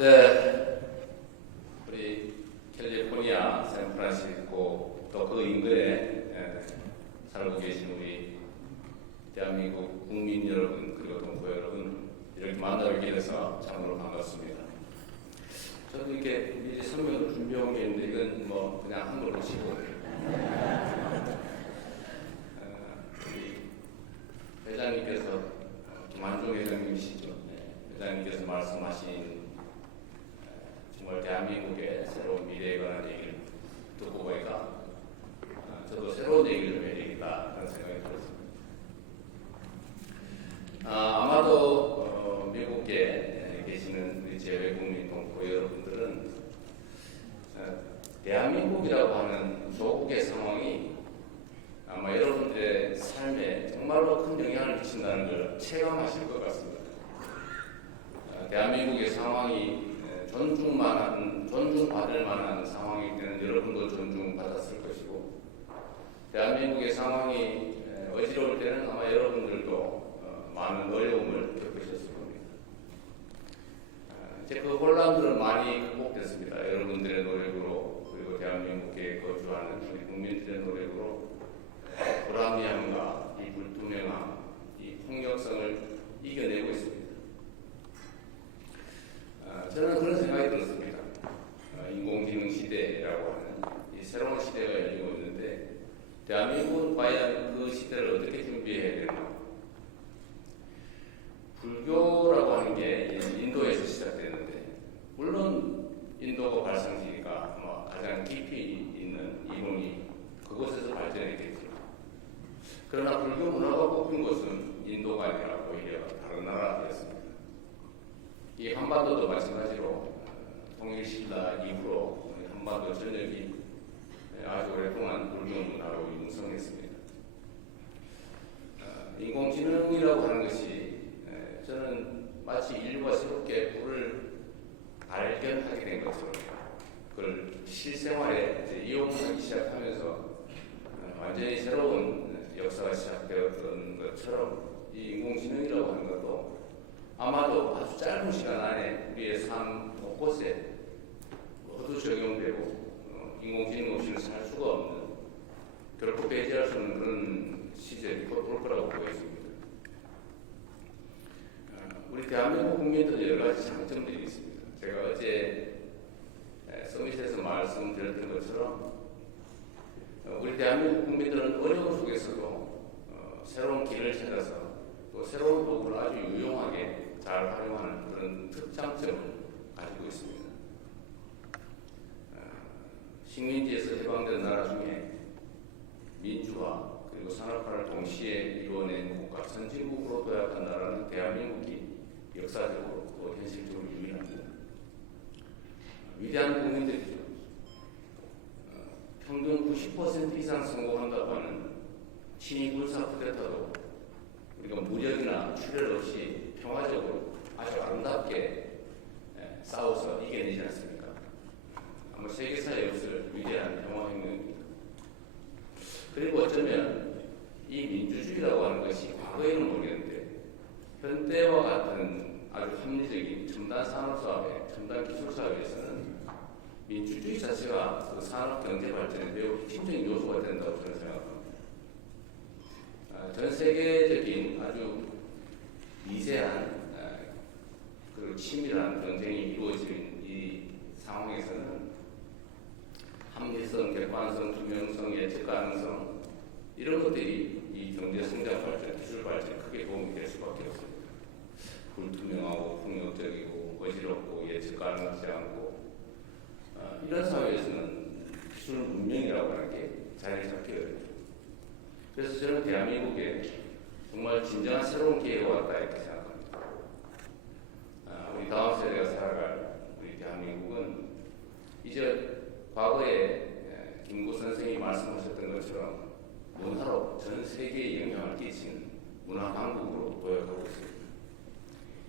네, 우리 캘리포니아, 샌프란시스코 또 그 인근에 살고 계신 우리 대한민국 국민 여러분 그리고 동포 여러분 이렇게 만나뵙게 돼서 참으로 반갑습니다. 저도 이렇게 미리 설명을 준비한 게 있는데 이건 뭐 그냥 한 걸로 치고 우리 회장님께서 김한종 회장님이시죠. 회장님께서 말씀하신 정말 대한민국의 새로운 미래에 관한 얘기를 듣고 보니까 저도 새로운 얘기를 좀 해야 되겠다 그런 생각이 들었습니다. 아마도 미국에 계시는 우리 재외국민 동포 여러분들은 대한민국이라고 하는 조국의 상황이 아마 여러분들의 삶에 정말로 큰 영향을 미친다는 걸 체감하실 것 같습니다. 대한민국의 상황이 존중받을 만한 상황일 때는 여러분도 존중받았을 것이고, 대한민국의 상황이 어지러울 때는 아마 여러분들도 많은 어려움을 겪으셨을 겁니다. 이제 그 혼란들은 많이 극복됐습니다. 여러분들의 노력으로, 그리고 대한민국에 거주하는 우리 국민들의 노력으로 불합리함과 이 불투명함, 이 폭력성을 이겨내고 있습니다. 저는 그런 생각이 들었습니다. 인공지능 시대라고 하는 이 새로운 시대가 열리고 있는데 대한민국은 과연 그 시대를 어떻게 준비해야 되나? 불교라고 하는 게 인도에서 시작되는데 물론 인도가 발상지니까 가장 깊이 있는 이론이 그곳에서 발전했겠죠. 그러나 불교 문화가 뽑힌 곳은 인도가 아니라 오히려 다른 나라였습니다. 이 한반도도 마찬가지로 통일신라 이후로 한반도 전역이 아주 오랫동안 불교 문화로 융성했습니다. 인공지능이라고 하는 것이 저는 마치 인류가 새롭게 불을 발견하게 된 것처럼 그걸 실생활에 이용하기 시작하면서 완전히 새로운 역사가 시작되었던 것처럼 이 인공지능이라고 하는 것도 아마도 아주 짧은 시간 안에 우리의 삶 곳곳에 모두 적용되고 인공지능 없이는 살 수가 없는 결코 배제할 수 없는 그런 시절이 곧 올 거라고 보고 있습니다. 우리 대한민국 국민들은 여러 가지 장점들이 있습니다. 제가 어제 서밋에서 말씀드렸던 것처럼 우리 대한민국 국민들은 어려움 속에서도 새로운 길을 찾아서 또 새로운 도구를 아주 유용하게 잘 활용하는 그런 특장점을 가지고 있습니다. 식민지에서 해방된 나라 중에 민주화 그리고 산업화를 동시에 이루어낸 국가 선진국으로 도약한 나라는 대한민국이 역사적으로 또 현실적으로 유일합니다. 위대한 국민들이죠. 평균 90% 이상 성공한다고 하는 친위 군사 쿠데타도 우리가 무력이나 출혈 없이 평화적으로 아주 아름답게 싸워서 이겨내지 않습니까? 아마 세계사에 없을 위대한 평화혁명입니다. 그리고 어쩌면 이 민주주의라고 하는 것이 과거에는 모르겠는데 현대와 같은 아주 합리적인 첨단 산업사업에 첨단 기술사업에서는 민주주의 자체가 그 산업 경제 발전에 매우 핵심적인 요소가 된다고 저는 생각합니다. 전 세계적인 아주 미세한 그리고 치밀한 경쟁이 이루어진 이 상황에서는 합리성, 객관성, 투명성, 예측 가능성 이런 것들이 이 경제 성장 발전, 기술 발전에 크게 도움이 될 수밖에 없습니다. 불투명하고 폭력적이고 어지럽고 예측 가능하지 않고 이런 사회에서는 기술 문명이라고 하는 게 자리를 잡기 어렵죠. 그래서 저는 대한민국에 정말 진정한 새로운 기회가 왔다 이렇게 생각합니다. 우리 다음 세대가 살아갈 우리 대한민국은 이제 과거에 김구 선생이 말씀하셨던 것처럼 문화로 전 세계에 영향을 끼치는 문화 강국으로 도약하고 있습니다.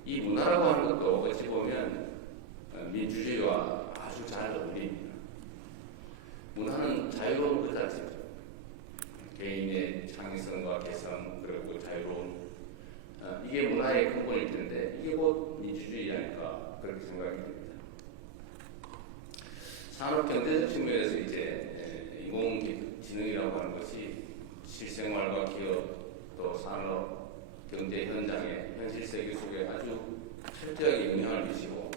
이 문화라고 하는 것도 어찌 보면 민주주의와 아주 잘 어울립니다. 문화는 자유로운 그 자체죠. 개인의 창의성과 개성 그리고 자유로운 이게 문화의 근본일 텐데 이게 곧 민주주의 아닐까 그렇게 생각이 됩니다. 산업 경제적 측면에서 이제 인공지능이라고 하는 것이 실생활과 기업 또 산업 경제 현장에 현실 세계 속에 아주 철저하게 영향을 미치고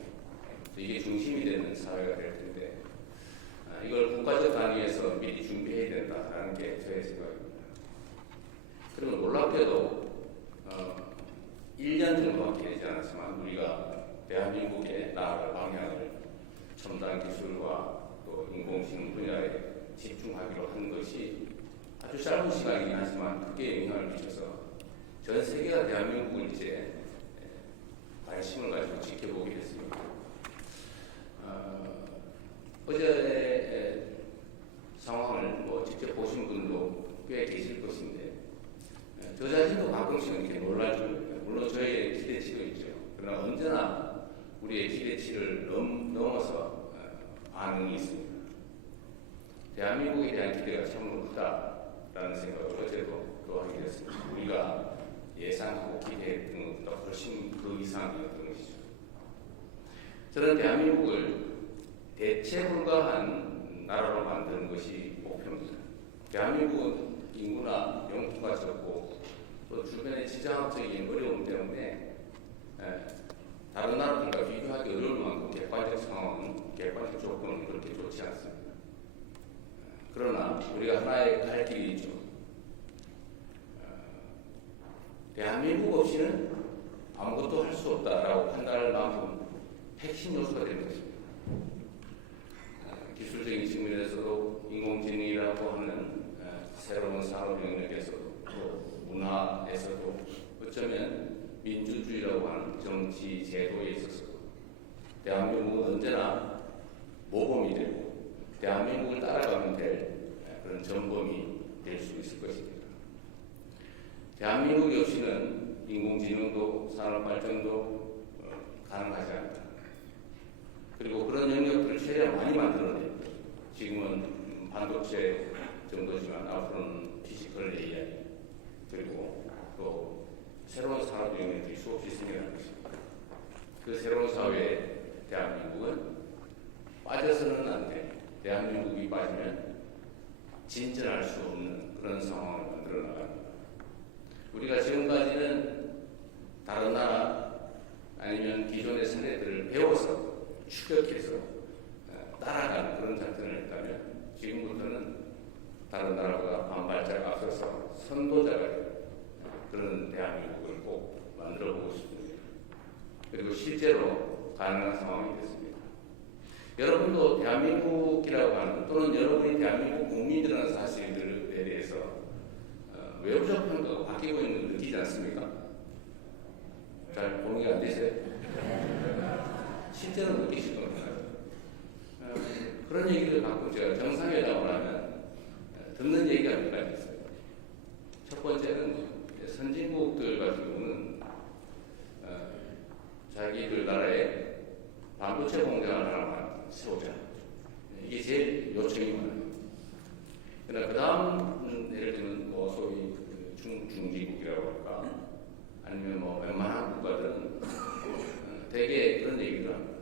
이게 중심이 되는 사회가 될 텐데 이걸 국가적 단위에서 미리 준비해야 된다라는 게 저의 생각입니다. 그리고 놀랍게도 1년 정도밖에 되지 않았지만 우리가 대한민국의 나아갈 방향을 첨단 기술과 또 인공지능 분야에 집중하기로 한 것이 아주 짧은 시간이긴 하지만 크게 영향을 미쳐서 전 세계가 대한민국을 이제 관심을 가지고 지켜보게 됐습니다. 어제 상황을 직접 보신 분도 꽤 계실 것인데 저 자신도 가끔씩 이렇게 놀랄 정도입니다. 물론 저희의 기대치도 있죠. 그러나 언제나 우리의 기대치를 넘어서 반응이 있습니다. 대한민국에 대한 기대가 참으로 크다라는 생각을 어제도 또 하게 됐습니다. 우리가 예상하고 기대했던 것보다 훨씬 그 이상이었던 것이죠. 저는 대한민국을 대체 불가한 나라로 만드는 것이 목표입니다. 대한민국은 인구나 영토가 적고 또 주변의 지정학적인 어려움 때문에 다른 나라들과 비교하기 어려울 만큼 객관적 조건은 그렇게 좋지 않습니다. 그러나 우리가 하나의 갈 길이 있죠. 대한민국 없이는 아무것도 할 수 없다라고 판단할 만큼 핵심 요소가 되는 것입니다. 기술적인 측면에서도 인공지능이라고 하는 새로운 산업 영역에서도 또 문화에서도 어쩌면 민주주의라고 하는 정치 제도에 있어서도 대한민국은 언제나 모범이 되고 대한민국을 따라가면 될 그런 전범이 될 수 있을 것입니다. 대한민국이 없이는 인공지능도 산업발전도 가능하지 않다. 그리고 그런 영역들을 최대한 많이 만들어내고 지금은 반도체 정도지만 앞으로는 피지컬 AI 그리고 또 새로운 산업 영역들이 수없이 생겨날 것입니다. 그 새로운 사회에 대한민국은 빠져서는 안 돼. 대한민국이 빠지면 진전할 수 없는 그런 상황을 만들어 나갑니다. 우리가 지금까지는 다른 나라 아니면 기존의 사례들을 배워서 추격해서 따라가는 그런 작전을 했다면 지금부터는 다른 나라보다 한 발짝 앞서서 선도자가 되는 그런 대한민국을 꼭 만들어보고 싶습니다. 그리고 실제로 가능한 상황이 됐습니다. 여러분도 대한민국이라고 하는 또는 여러분이 대한민국 국민이라는 사실들에 대해서 외부적 평가가 바뀌고 있는 걸 느끼지 않습니까? 잘 공유가 안 되세요? 실제로 느끼실 겁니다. 그런 얘기를 가끔 제가 정상회담을 하면 듣는 얘기가 몇 가지 있어요. 첫 번째는 선진국들 같은 경우는 자기들 나라에 반도체 공장을 하나만 세우자. 이게 제일 요청이 많아요. 그러나 그 다음 예를 들면 소위 중지국이라고 할까 아니면 웬만한 국가들은 대개 그런 얘기를 합니다.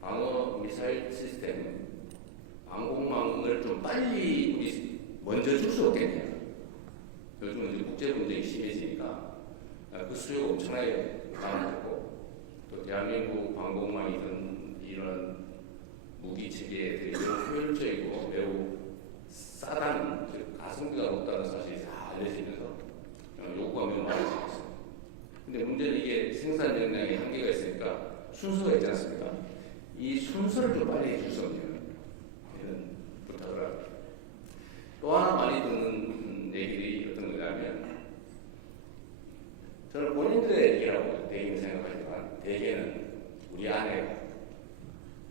방어 미사일 시스템, 항공망을 좀 빨리 우리 먼저 줄 수 없겠냐. 요즘은 이제 국제 분쟁이 심해지니까 그 수요가 엄청나게 많아졌고 또 대한민국 항공망이든 이런 무기 체계에 매우 효율적이고 매우 싸다는 즉 가성비가 높다는 사실이 다 알려지면서 요구가 매우 많아지겠습니다. 근데 문제는 이게 생산 역량에 한계가 있으니까 순서가 있지 않습니까? 이 순서를 좀 빨리 해줄 수 없냐 이런 부탁을 합니다. 또 하나 많이 듣는 얘기들이 어떤 거냐면 저는 본인들의 얘기라고 대개는 생각하지만 대개는 우리 아내가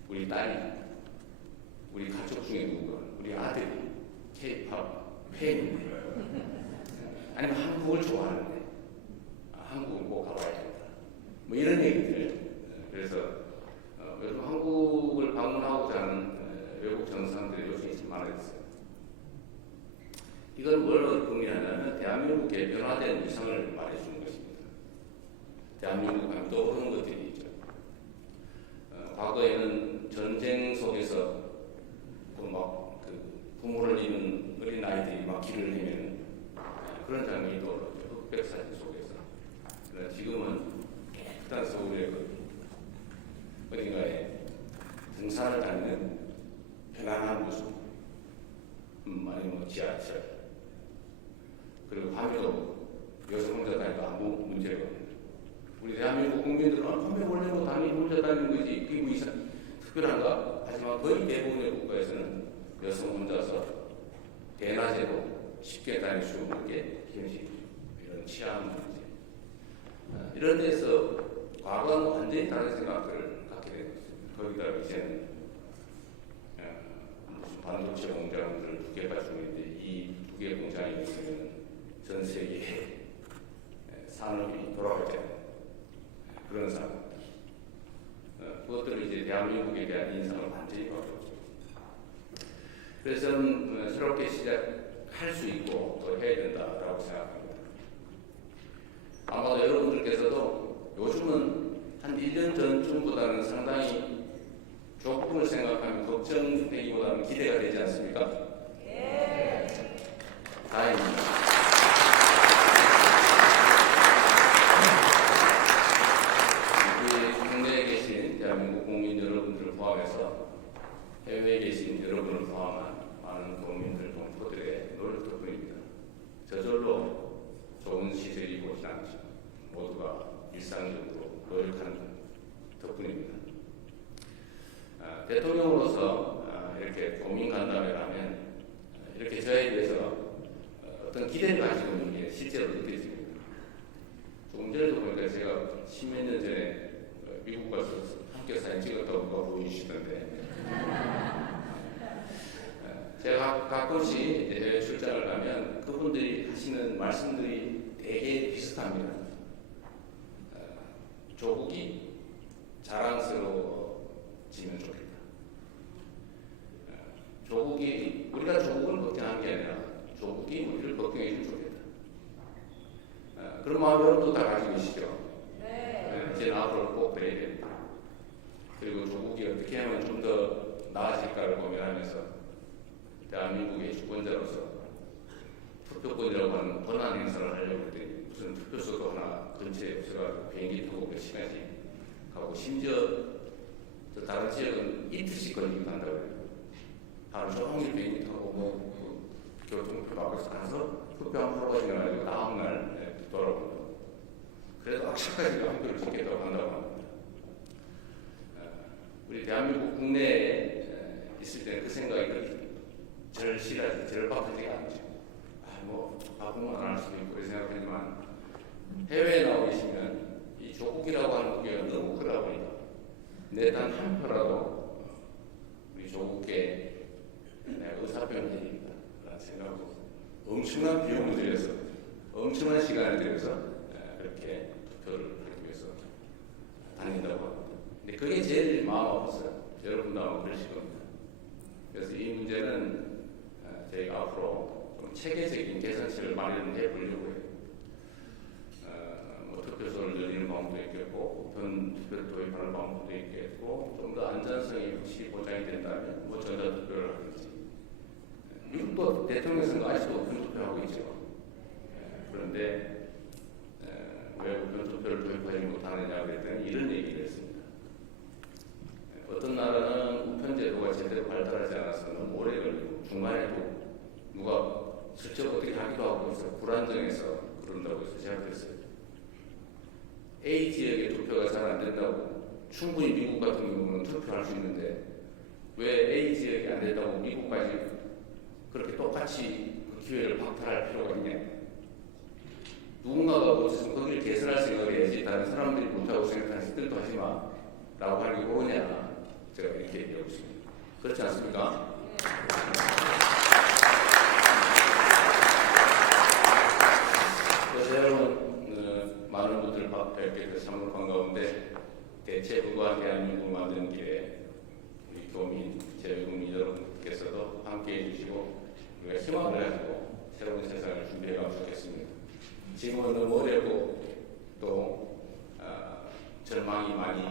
우리 딸이 우리 가족 중에 누군가 우리 아들이 K-팝 팬인데 아니면 한국을 좋아하는데 한국은 꼭 가봐야 된다. 이런 얘기들. 그래서 요즘 한국을 방문하고자 하는 외국 정상들이 요즘에 많아졌어요. 이건 뭘 의미하냐면 대한민국의 변화된 위상을 말해주는 것입니다. 대한민국 하면 떠오르는 것들이 있죠. 과거에는 전 일단 서울에 어딘가에 등산을 다니는 편안한 모습, 아니면 뭐 지하철, 그리고 밤에도 여성 혼자 다니까 아무 문제가 없는. 우리 대한민국 국민들은 밤에 원래 뭐 당연히 혼자 다니는 거지 그게 뭐 이상 특별한가? 하지만 거의 대부분의 국가에서는 여성 혼자서 대낮에도 쉽게 다닐 수 없는 게 현실. 이런 치안 문제. 이런 데서 과거와는 완전히 다른 생각들을 갖게 되는 것입니다. 거기다가 이제는 무슨 반도체 공장들을 2개 가지고 있는데 이 2개 공장이 있으면 전 세계에 산업이 돌아갈 때 그런 상황. 그것들을 이제 대한민국에 대한 인상을 완전히 바꿨죠. 그래서 저는 새롭게 시작할 수 있고 또 해야 된다라고 생각합니다. 아마도 여러분들께서도 요즘은 한 1년 전쯤보다는 상당히 조금을 생각하면 걱정되기보다는 기대가 되지 않습니까? 네. 다행입니다. 국내에 계신 대한민국 국민 여러분들을 포함해서 해외에 계신 여러분을 포함한 많은 국민들 동포들의 노력 덕분입니다. 저절로 좋은 시절이고 지났죠. 모두가 일상적으로 노력하는 덕분입니다. 대통령으로서 이렇게 고민 간담회를 하면 이렇게 저에 대해서 어떤 기대를 가지고 있는 게 실제로 느껴집니다. 조금 전에도 보니까 제가 10몇 년 전에 미국 가서 함께 사진 찍었다고 누가 보여주시던데 제가 가끔씩 해외 출장을 가면 그분들이 하시는 말씀들이 되게 비슷합니다. 조국이 자랑스러워지면 좋겠다. 조국이 우리가 조국을 걱정하는 게 아니라 조국이 우리를 걱정해주면 좋겠다. 그런 마음 여러분도 다 가지고 계시죠? 네. 이제 앞으로 꼭 그래야 됩니다. 그리고 조국이 어떻게 하면 좀 더 나아질까를 고민하면서 대한민국의 주권자로서 투표권이라고 하는 권한 행사를 하려고 했더니 무슨 투표소도 하나 근처에 없어가지고 비행기 타고 몇 시간씩 가고 심지어 또 다른 지역은 이틀씩 걸리기도 한다고 해요. 하루 종일 비행기 타고 교통표 막아서 가서 투표 한 프로가 지나가지고 다음날 돌아옵니다. 그래도 악착까지 한표를 짓겠다고 한다고 합니다. 우리 대한민국 국내에 있을 때는 그 생각이 그렇게 절실하지, 절박하지가 않죠. 바꾸면 안 할 수도 있고 그렇게 생각하지만 해외에 나와 계시면 이 조국이라고 하는 무게가 너무 크다 보니까 내 단 한 표라도 우리 조국의 의사표현이다 라는 생각으로 엄청난 비용을 들여서 엄청난 시간을 들여서 그렇게 투표를 하기 위해서 다닌다고 합니다. 근데 그게 제일 마음 아팠어요. 여러분도 아마 그러실 겁니다. 그래서 이 문제는 저희가 앞으로 좀 체계적인 개선책을 마련해 보려고 해요. 투표소를 늘리는 방법도 있겠고, 우편 투표를 도입하는 방법도 있겠고, 좀 더 안전성이 혹시 보장이 된다면 전자투표를 하든지. 미국도 대통령 선거 아직도 우편 투표하고 있죠. 그런데 왜 우편 투표를 도입하지 못하느냐 그랬더니 이런 얘기를 했습니다. 어떤 나라는 우편 제도가 제대로 발달하지 않아서 너무 오래 걸리고 중간에도 누가 슬쩍 어떻게 하기도 하고 해서 불안정해서 그런다고 해서 제안했어요. A 지역의 투표가 잘 안 된다고 충분히 미국 같은 경우는 투표할 수 있는데 왜 A 지역이 안 된다고 미국까지 그렇게 똑같이 그 기회를 박탈할 필요가 있냐. 누군가가 어쨌든 거기를 개선할 생각을 해야지 다른 사람들이 못하고 생각하는 시들도 하지 마 라고 하기 뭐냐 제가 이렇게 얘기하고 있습니다. 그렇지 않습니까? 그래서 여러분 많은 분들 뵙게 돼서 참 반가운데 대체부가 대한민국을 만드는 길에 우리 교민, 제외국민 여러분께서도 함께해 주시고 우리가 희망을 가지고 새로운 세상을 준비해 가면 좋겠습니다. 지금은 너무 어렵고 또 절망이 많이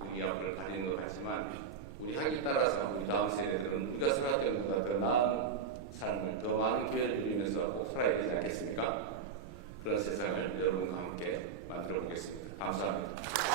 우리 앞을 가리는 것 같지만 우리 학기 따라서 우리 다음 세대들은 우리가 살았던 것보다 더 나은 삶을 더 많은 기회를 누리면서 꼭 살아야 되지 않겠습니까? 그런 세상을 여러분과 함께 만들어 보겠습니다. 감사합니다.